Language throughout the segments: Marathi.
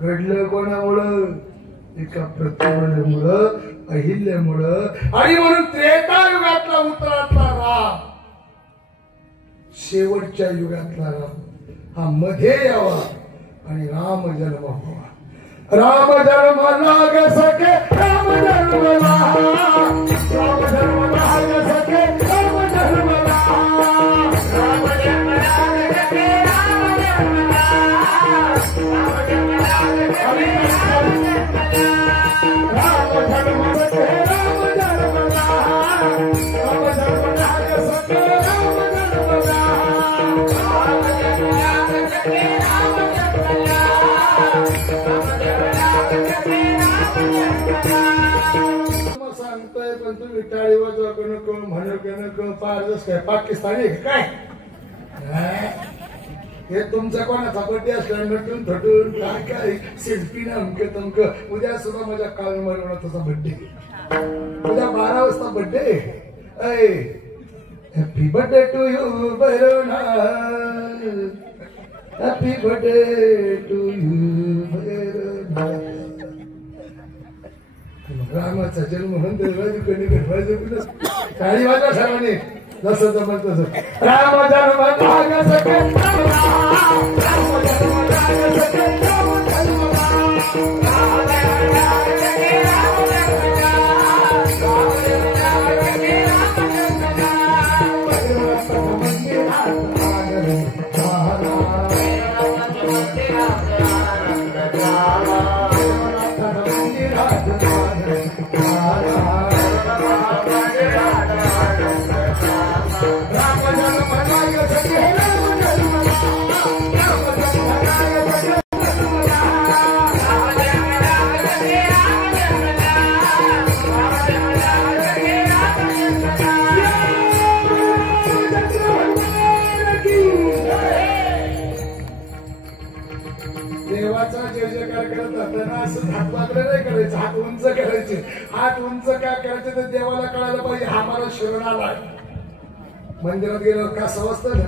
घडलं कोणामुळं? एका प्रतिमेमुळं, अहिल्यामुळं. आणि म्हणून त्रेतायुगातला उत्तरातला राम, शेवटच्या युगातला राम हा मध्ये यावा आणि राम जन्म व्हावा. राम जन्मला ग सखे, राम जन्मला, राम जन्मला ग सखे, राम जन्मला, राम जन्मला ग सखे, राम जन्मला, राम जन्मला ग सखे, राम जन्मला, राम जन्मला, राम जन्मला ग सखे, राम जन्मला, राम जन्मला ग सखे, राम जन्मला. सांगतोय पण तुम्ही टाळी वाजवा नको, म्हणू नको, पारदस काय पाकिस्तानी काय? हे तुमचा कोणाचा बड्डे असला नटून थटून काय काय सेल्फी ना अमक तमक. उद्या सुद्धा माझ्या काल मरवला तसा बड्डे, उद्या 12 वाजता birthday. Happy birthday to you भैरवना, हॅपी बर्थडे टू यू भैरवना. रामाचा जन्म म्हणतो टाळी वाजवा सर्वांनी जसं जमत तसं. राम जन्म लाग सखे, राम जन्म लाग सखे, राम जन्म देवाचा जय जयकार करत असताना असं हात वाकडे नाही करायचं, हात उंच करायचे. हात उंच काय करायचे तर देवाला कळायला पाहिजे हा मला शरण आलाय. मंदिरात गेल्यावर का समजतं ना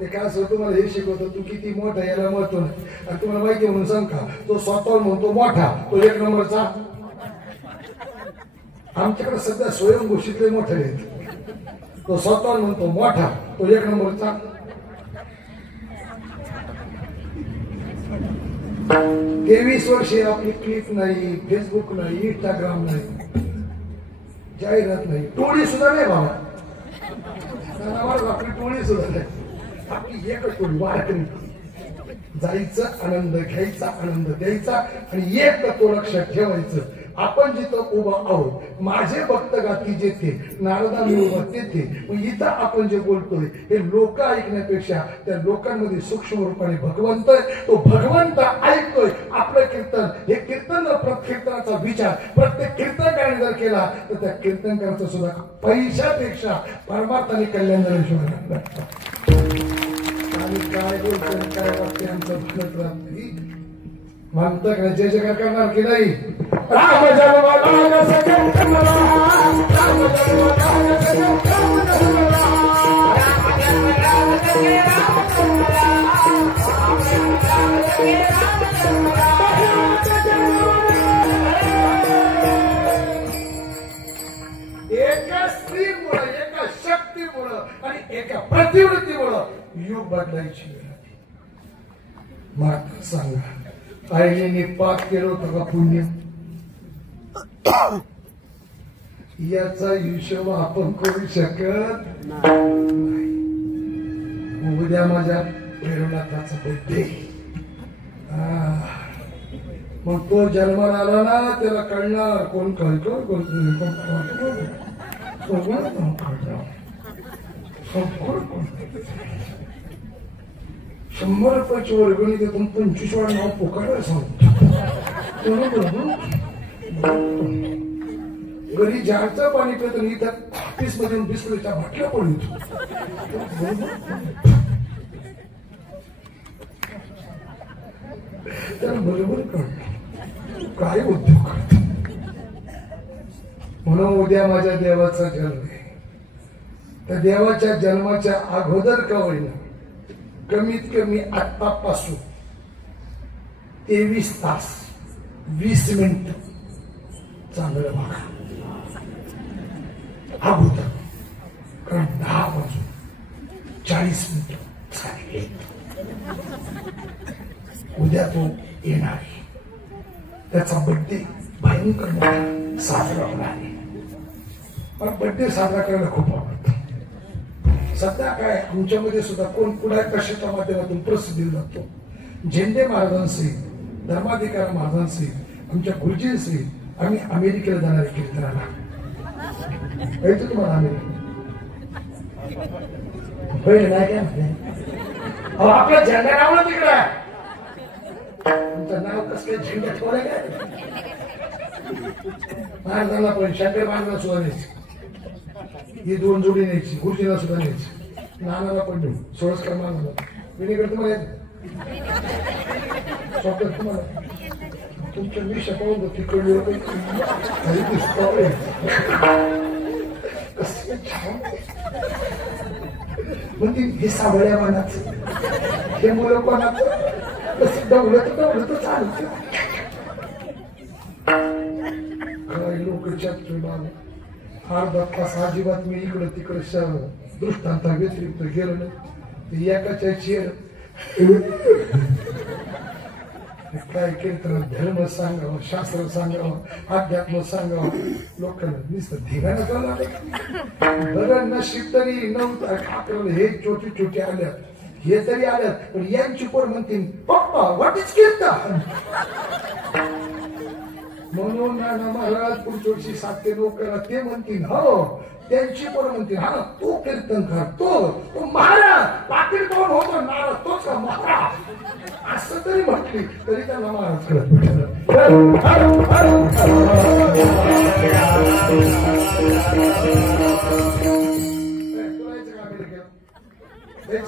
ते काय असं तुम्हाला हे शिकवतो तू किती मोठा याला महत्व नाही. आणि तुम्हाला माहिती म्हणून सांग का तो स्वतः म्हणतो मोठा तो 1 नंबरचा. आमच्याकडे सध्या स्वयंघोषितले मोठे आहेत. तो स्वतः म्हणतो मोठा तो 1 नंबरचा. 23 वर्षे आपली क्लिप नाही, फेसबुक नाही, इंस्टाग्राम नाही, जाहिरात नाही, टोळी सुद्धा नाही बाबा. आपली टोळी सुद्धा नाही. आपली एकच टोळी वारकरी. जायचं आनंद घ्यायचा, आनंद द्यायचा आणि एक तो लक्षात ठेवायचं आपण जिथं उभा आहोत. माझे भक्त गाती जेथे, नारदा मी उभा तेथे. मग इथं आपण जे बोलतोय हे लोक ऐकण्यापेक्षा त्या लोकांमध्ये सूक्ष्म रूपाने भगवंत आहे. तो भगवंत ऐकतोय आपलं कीर्तन. हे कीर्तन कीर्तनाचा विचार प्रत्येक कीर्तनकाराने जर केला तर त्या कीर्तनकाराचा सुद्धा पैशापेक्षा परमार्थाने कल्याण झाल्याशिवाय आणि काय बोलतो काय वाटते आमचं भगत राहते म्हणतं का जय जयकार करणार की नाही. राम जन्म लाग सखे, राम जन्म लाग सखे, राम जन्म एका स्त्रीमुळे, एका शक्तीमुळं आणि एका प्रतिवृत्तीमुळं युग बदलायची. मात्र सांगा आईने पाप केलं होतं का पुण्य? याचा हिशोब आपण करू शकत नाही. उद्या माझ्या भैरवनाथाचा बर्थडे. मग तो जन्माला आला ना त्याला कळणार कोण कळतो कोण 100 रुपयाची वर्गणी देतो 25 वेळा नाव पुकारायला सांगतो. घरी जारचं पाणी पितो इथं ऑफिस मध्ये बिस्किटच्या बाटल्या पण येतो. त्याला बरोबर कळतं काय उद्योग करतो. म्हणून उद्या माझ्या देवाचा जन्म आहे. त्या देवाच्या जन्माच्या अगोदर का होईना कमीत कमी आतापासून 23 तास 20 मिनिट चांगलं बघा हा होता. कारण 10 वाजून 40 मिनिट झाले. उद्या तो येणार आहे. त्याचा बर्थडे भयंकर मोठा साजरा होणार आहे. मला बर्थडे साजरा करायला खूप आवडतं. सध्या काय आमच्यामध्ये सुद्धा कोण कुणा कशाच्या माध्यमातून प्रसिद्धी जातो. झेंडे महाराजांशी, धर्माधिकारी महाराजांशी, आमच्या गुरुजींशी आम्ही अमेरिकेला जाणारे कीर्तनाला. कळतं तुम्हाला अमेरिका पहिले नाही काय म्हणते आपलं झेंडा लावलं तिकडे. तुमचं नाव कसं काय झेंडा ठेवलं काय. महाराजांना पण शंकर महाराजांना सुद्धा न्यायची. ही 2 जोडी न्यायची. गुरुजीला सुद्धा न्यायची. नानाला पण देऊ. सोळसकर महाराजांना विनेकर तुम्हाला स्वतः तुम्हाला तुमच्या मी शपावून तिकडे कसं छान म्हणजे हे सावळ्या मानाचं हे मुलं कोणाचं कसं डवलं तर चालत. काही लोकच्या अर्धा तास अजिबात मी इकडं तिकडे दृष्टांता व्यतिरिक्त गेलो नाही. एकाच्या चेर काय कीर्तन धर्म सांगावं, शास्त्र सांगावं, अध्यात्म सांगावं. लोकांना नुसतं धिगाणं झालं. बरं नशीब तरी नव्हतं. हे छोटी छोटी आल्यात, हे तरी आल्यात. पण यांची कोण म्हणतील पप्पा व्हॉट इज कीर्तन. म्हणून नाना महाराज पुढच्या वर्षी 7 ते 9 करा ते म्हणतील. हो त्यांची पण म्हणतील हा तो कीर्तनकार तो महाराज. पाटील कोण होतो नाराज तोच का महाराज असं तरी म्हटली तरी त्यांना महाराज कळत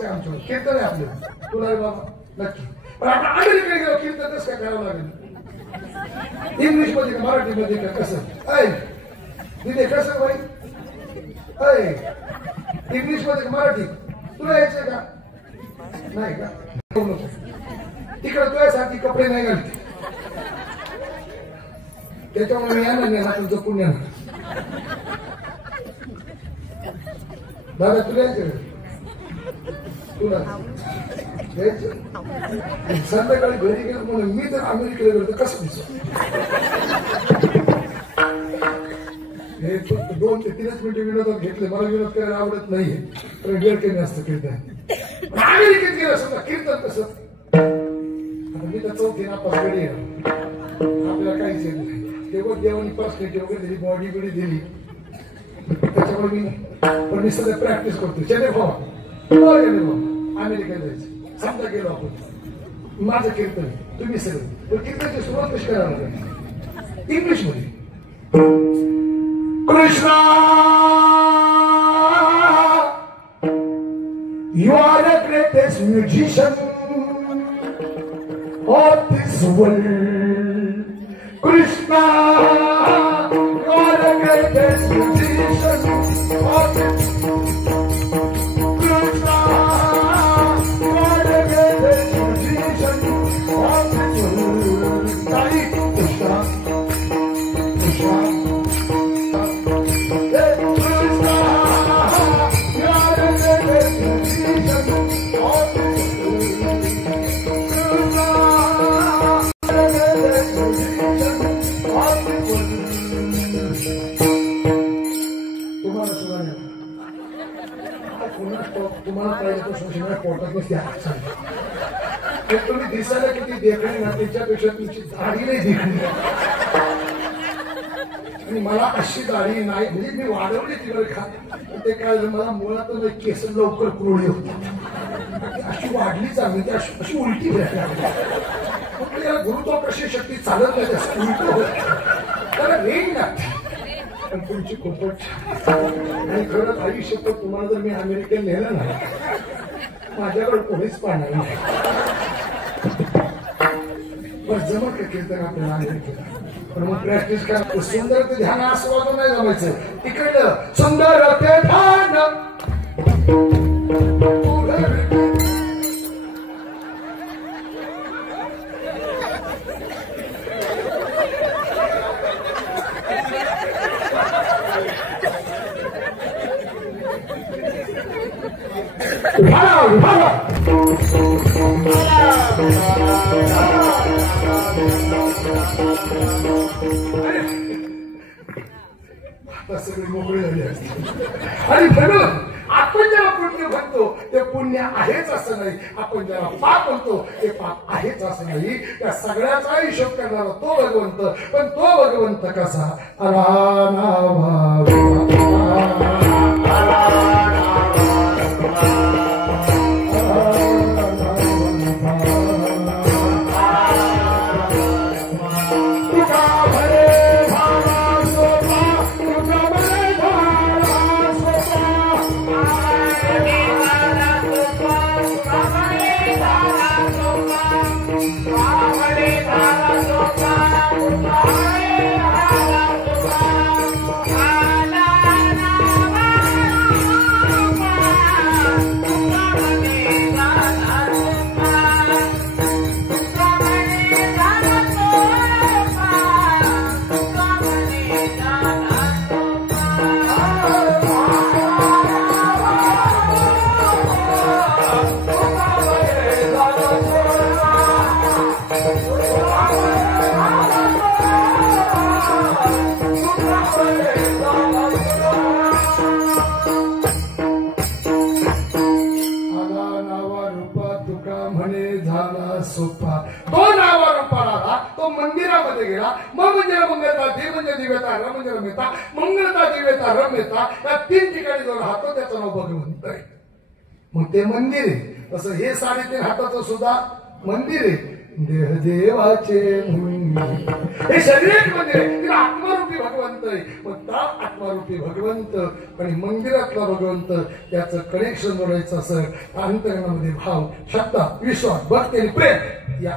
आमच्या कीर्तन आहे आपलं. तुला बाबा नक्की. पण आता अमेरिकेला गेलो कीर्तनच काय करावं लागेल. इंग्लिश मध्ये का मराठी मध्ये का कसं ऐ तिथे कसं बाई ऐ इंग्लिश मध्ये का मराठी तुला यायचंय का नाही का. तिकडे तुझ्यासाठी कपडे नाही घालते त्याच्यामुळे मी येणार नाही. तुमचं पुण्य दादा तुला यायचं तुला संध्याकाळी घरी गेलो म्हणून मी जर अमेरिकेला गेलो तर कसं दिसत. हे 2 ते 3 मिनिटं विनोदात घेतले. मला विनोद करायला आवडत नाहीये पण वेळ कमी असतं कीर्तन. अमेरिकेत गेलं समजा कीर्तन कसं आता मी तर 4थी नापास गडी आपल्याला काहीच येत नाही. तेव्हा देवानी पर्सनॅलिटी वगैरे दिली, बॉडी बिडी दिली. त्याच्यामुळे मी पण मी सध्या प्रॅक्टिस करतो. चेन्नई भावा अमेरिकेत जायचं. समजा गेलो आपण माझं कीर्तन तुम्ही सगळं पण कीर्तनाची सुरुवात कशी करायला लागेल इंग्लिश मध्ये. Krishna you are the greatest musician of this world. Krishna you are the greatest musician of this तुम्ही दिसायला किती देखणी ना त्याच्यापेक्षा तुमची दाढी नाही देखणी. आणि मला अशी दाढी नाही म्हणजे मी वाढवली तिकडे खा ते काय मला मुळात केस लवकर कुरळी होती. अशी वाढली चांगली अशी उलटी भेटली. याला गुरुत्वाकर्षण शक्ती चालत नाही उलट होत त्याला रेंज लागते. पण तुमची खूपच आणि खरंच आयुष्यात तुम्हाला जर मी अमेरिकेला नेलं ना माझ्याकडे कोणीच पाहणार नाही. बस जमत का कीर्तन आपल्याला अमेरिकेला. पण मग प्रॅक्टिस करा. सुंदर ते ध्यान आस्वादून नाही जमायचं. तिकडलं सुंदर ते ध्यान आता सगळे मोकळे झाले असते. आणि म्हणून आपण ज्याला पुण्य म्हणतो ते पुण्य आहेच असं नाही, आपण ज्याला पाप म्हणतो ते पाप आहेच असं नाही. त्या सगळ्याचा हिशोब करणारा तो भगवंत. पण तो भगवंत कसा? सोपा. तो नावा रूपाला तो मंदिरामध्ये गेला. मग म्हणजे मंगलता, देव म्हणजे दिव्यता, रम म्हणजे रम्यता, मंगलता दिव्यता रम्यता या तीन ठिकाणी जो राहतो त्याचं नाव भगवंत आहे. मग ते मंदिर आहे. तसं हे 3.5 हाताचं सुद्धा मंदिर आहे. देह देवाचे हे शरीर एक मंदिर आहे. तिला आत्मारूपी भगवंत आहे. मग त्या आत्मारूपी भगवंत आणि मंदिरातला भगवंत याचं कनेक्शन जोडायचं असं अंतरणामध्ये भाव, श्रद्धा, विश्वास, भक्ती आणि प्रेम या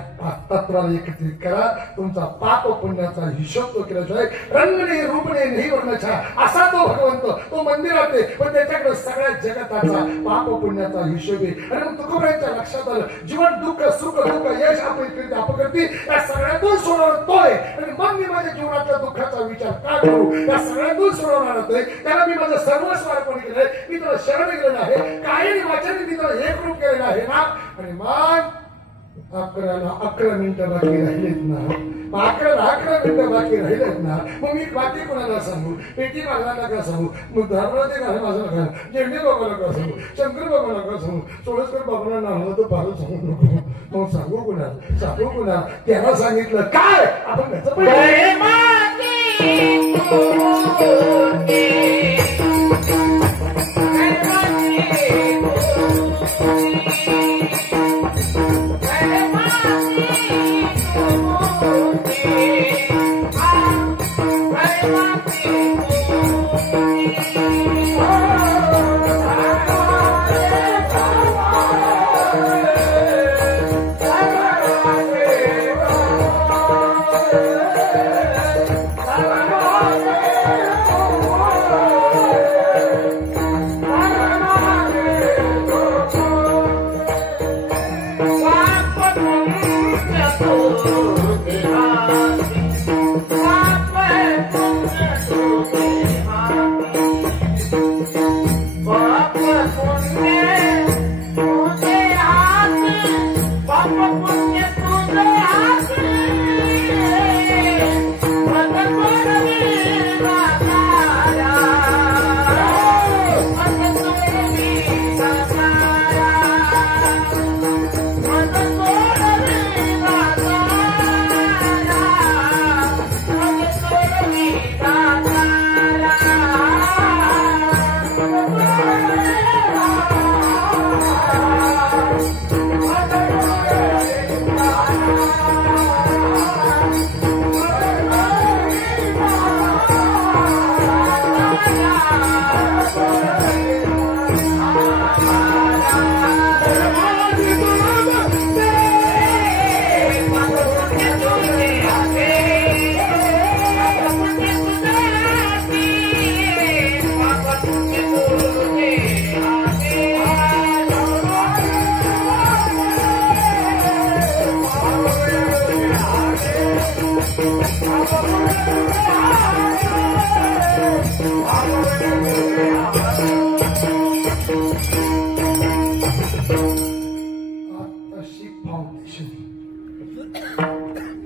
तत्वाला एकत्रित करा. तुमचा पाप पुण्याचा हिशोब तो केल्याशिवाय रंगणे रूपणे नाही वर्णाचा असा तो भगवंत. तो मंदिरात आहे पण त्याच्याकडे सगळ्या जगताचा पाप पुण्याचा हिशोब आहे. आणि मग तुकोबांच्या लक्षात आलं जीवन दुःख सुख दुःख यश अपकृती या सगळ्यातून सोडवणार तोय. आणि मग मी माझ्या जीवनातल्या दुःखाचा विचार का करू? या सगळ्यातून सोडवणार आहे. त्याला मी माझं सर्वस्व अर्पण केलंय. मी तुला शरण गेलेलं आहे. काही वाचन मी तुला एकरूप केलेलं आहे ना. आणि मग 11 मिनिटं बाकी राहिलेत ना. 11 मिनिटं बाकी राहिलेत ना. मग मी बाकी कोणाला सांगू? पेटी मागला का सांगू? मग धर्मराजे घाले माझं नका, जेंडे बाबाला का सांगू, शंकर बाबाला का सांगू, सोळसकर बाबांना नाव तर फारच सांगू नको. मग सांगू कुणाला? सांगू कुणाला? त्याला सांगितलं काय आपण त्याचं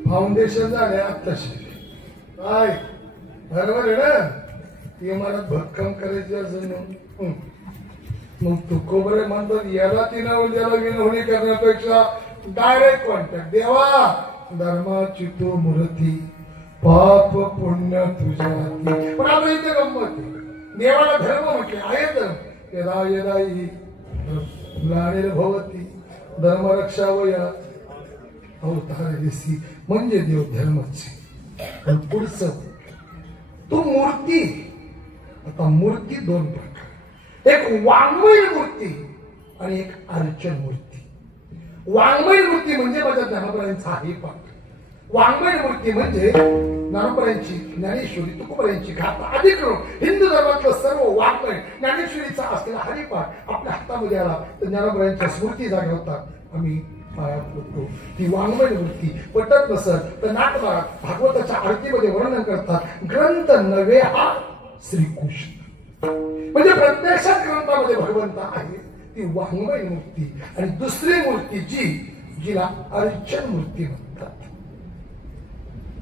फाउंडेशन झाले आत्ताशी काय बरोबर आहे ना ती मला भक्कम करायची असं मग तू कोबरे म्हणतात याला तिनं उद्याला विनवणी करण्यापेक्षा डायरेक्ट कॉन्टॅक्ट देवा धर्माची तो मूर्ती पाप पुण्य तुझ्या हाती. पण आता इथे गंमत आहे देवाला धर्म म्हटले आहे तर यदा यदा हि ग्लानिर्भवती धर्मरक्षावया अवतार दिसी म्हणजे देव धर्माची. पण पुढचं तो मूर्ती आता मूर्ती दोन प्रकार एक वाङ्मय मूर्ती आणि एक अर्चन मूर्ती. वाङ्मय मूर्ती म्हणजे माझ्या ज्ञानोबरायांचा आहे पाठ. वाङ्मय मूर्ती म्हणजे ज्ञानोबरायांची ज्ञानेश्वरी तुकोबरायांची गाथा आदी करून हिंदू धर्मातलं सर्व वाङ्मय ज्ञानेश्वरीचा असलेला हरिपाठ आपल्या हातामध्ये आला तर ज्ञानोबरायांच्या स्मृती जाग्या होतात आम्ही पाया पडतो. ती वाङ्मय मूर्ती पटत नसत तर नाटकात भागवताच्या आरतीमध्ये वर्णन करतात ग्रंथ नव्हे हा श्रीकृष्ण म्हणजे प्रत्यक्षात ग्रंथामध्ये भगवंत आहे ती वाङ्मय मूर्ती. आणि दुसरी मूर्ती जिला अर्चन मूर्ती म्हणतात.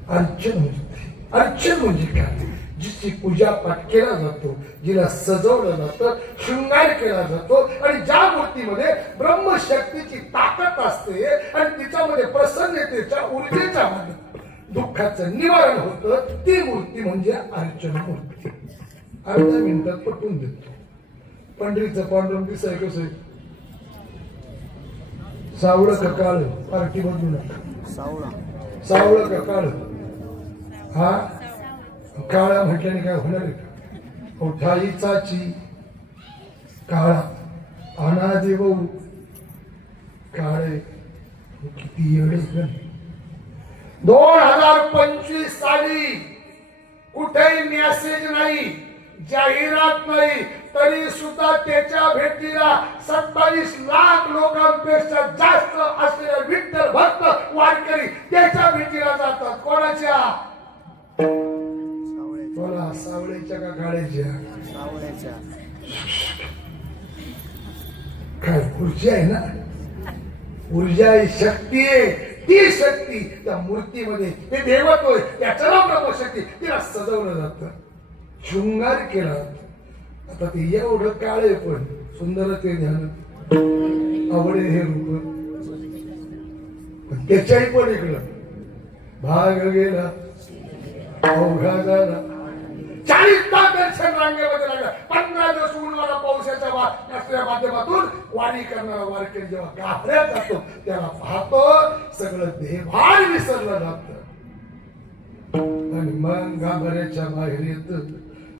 अर्चन मूर्ती अर्चन म्हणजे काय जिची पूजा पाठ केला जातो जिला सजवलं जातं शृंगार केला जातो आणि ज्या मूर्तीमध्ये ब्रह्मशक्तीची ताकद असते आणि तिच्यामध्ये प्रसन्नतेच्या ऊर्जेच्या दुःखाचं निवारण होतं ती मूर्ती म्हणजे अर्चन मूर्ती. अर्ध्या मिनिटात पटवून देतो. पंढरीचं पांडुरंग दिसाय कसं आहे सावळ का काळ पार्टी बदलू नका सावळ का काळ हा काळा म्हटल्याने काय होणार आहे का उठाई चाची काळा अनादे भाऊ काळे किती येडे 2025 साली कुठेही मेसेज नाही जाहिरात नाही तरी सुद्धा त्याच्या भेटीला 27 लाख लोकांपेक्षा जास्त असलेले विठ्ठल भक्त वारकरी त्याच्या भेटीला जातात. कोणाच्या कोणा सावळेच्या का काळ्याच्या सावळ्याच्या काय ऊर्जा आहे ना ऊर्जा ही शक्ती आहे ती शक्ती त्या मूर्तीमध्ये ते देवत्व आहे त्याचं नाव ब्रह्मशक्ती तिला सजवलं जातं शृंगार केला. आता ते एवढं काळे पण सुंदर ते ध्यान आवडे हे रूप पण त्याच्याही पण इकडं भाग गेला अवघा झाला 40 तास दर्शन रांगेमध्ये लागला 15 दिवस उन्हाळा पावसाच्या माध्यमातून वारी करणारा वारकरी जेव्हा गाभऱ्यात जातो त्याला पाहतो सगळं देहभान विसरलं जातं आणि मग गाभऱ्याच्या बाहेर येत